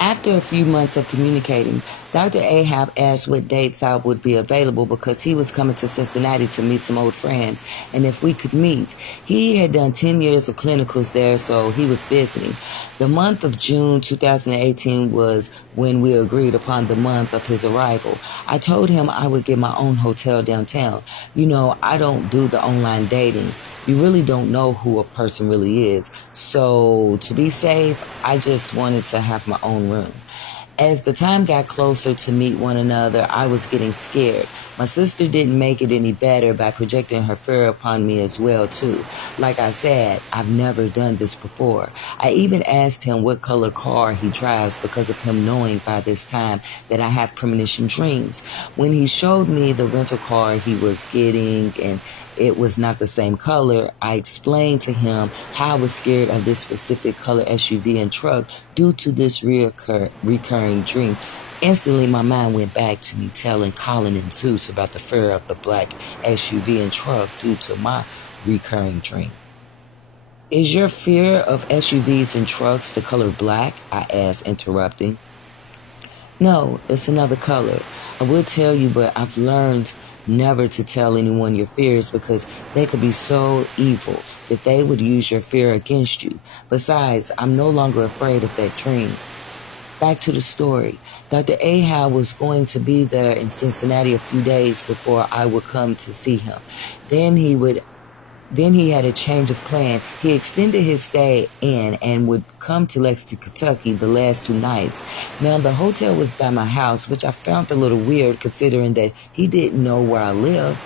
After a few months of communicating, Dr. Ahab asked what dates I would be available because he was coming to Cincinnati to meet some old friends and if we could meet. He had done 10 years of clinicals there, so he was visiting. The month of June 2018 was when we agreed upon the month of his arrival. I told him I would get my own hotel downtown. You know, I don't do the online dating. You really don't know who a person really is. So to be safe, I just wanted to have my own room. As the time got closer to meet one another, I was getting scared. My sister didn't make it any better by projecting her fear upon me as well, too. Like I said, I've never done this before. I even asked him what color car he drives because of him knowing by this time that I have premonition dreams. When he showed me the rental car he was getting and it was not the same color, I explained to him how I was scared of this specific color SUV and truck due to this recurring dream. Instantly, my mind went back to me telling Colin and Zeus about the fear of the black SUV and truck due to my recurring dream. Is your fear of SUVs and trucks the color black? I asked, interrupting. No, it's another color. I would tell you, but I've learned never to tell anyone your fears because they could be so evil that they would use your fear against you. Besides, I'm no longer afraid of that dream. Back to the story. Dr. Ahab was going to be there in Cincinnati a few days before I would come to see him. Then he had a change of plan. He extended his stay in and would come to Lexington, Kentucky the last 2 nights. Now, the hotel was by my house, which I found a little weird considering that he didn't know where I lived.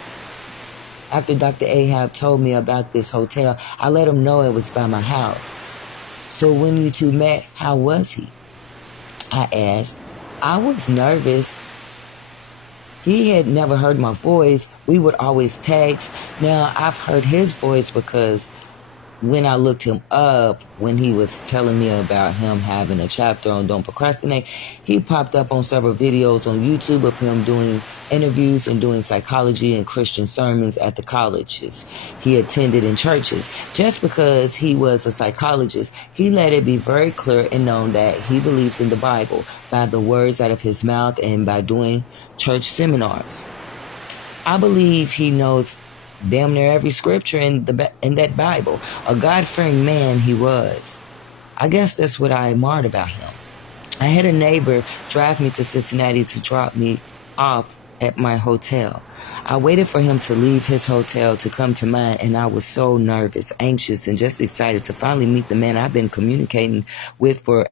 After Dr. Ahab told me about this hotel, I let him know it was by my house. So when you two met, how was he? I asked. I was nervous. He had never heard my voice. We would always text. Now, I've heard his voice because when I looked him up, when he was telling me about him having a chapter on Don't Procrastinate, he popped up on several videos on YouTube of him doing interviews and doing psychology and Christian sermons at the colleges he attended in churches. Just because he was a psychologist, he let it be very clear and known that he believes in the Bible by the words out of his mouth and by doing church seminars. I believe he knows damn near every scripture in that Bible. A God-fearing man he was. I guess that's what I admired about him. I had a neighbor drive me to Cincinnati to drop me off at my hotel. I waited for him to leave his hotel to come to mine, and I was so nervous, anxious, and just excited to finally meet the man I've been communicating with for